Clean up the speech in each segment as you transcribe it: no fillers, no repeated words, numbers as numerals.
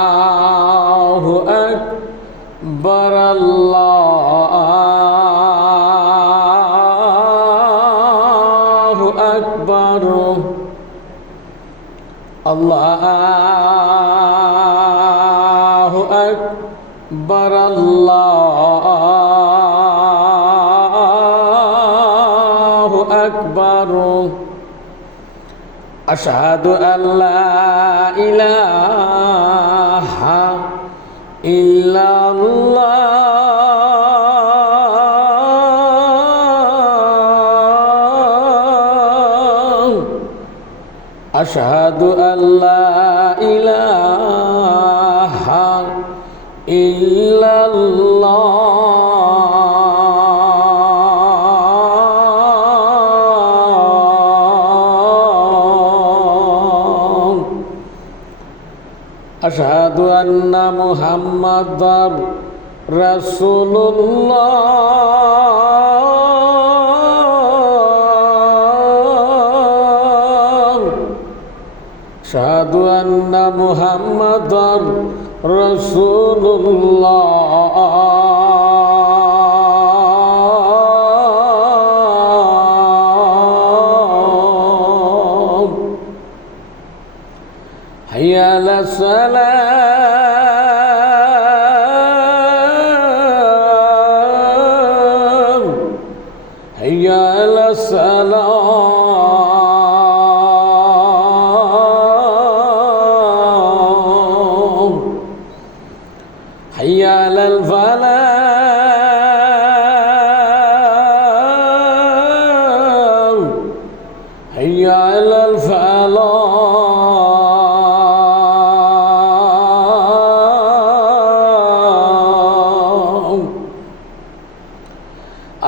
আল্লাহু আকবার আল্লাহু আকবার আল্লাহু আকবার আল্লাহু আকবার আশহাদু আল্লা ইলাহা ইল্লাল্লাহ আশহাদু আল্লা ইলাহা ইল্লাল্লাহ আশহাদু আন্না মুহাম্মাদার রাসূলুল্লাহ আশহাদু আন্না মুহাম্মাদার রাসূলুল্লাহ হাইয়া আলাস সালাম হাইয়া আলাস সালাম হাইয়া আলাল ফালাহ হাইয়া আলাল ফালাহ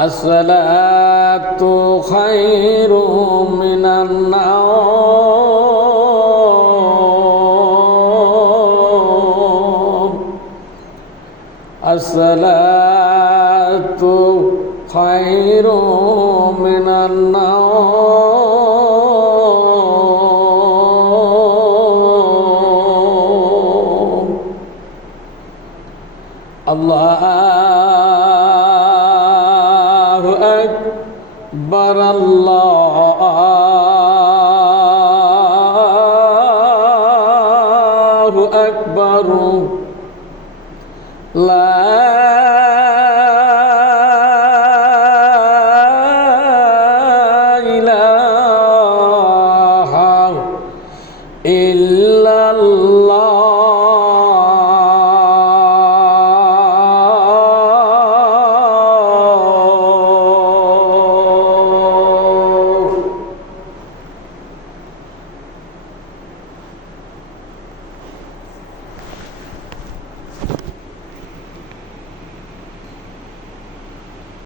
আসসালাতু খায়রুম মিনান নাওম আসসালাতু খায়রুম মিনান নাওম আল্লাহু আকবার আল্লাহু আকবার লা ইলাহা ইল্লাল্লাহ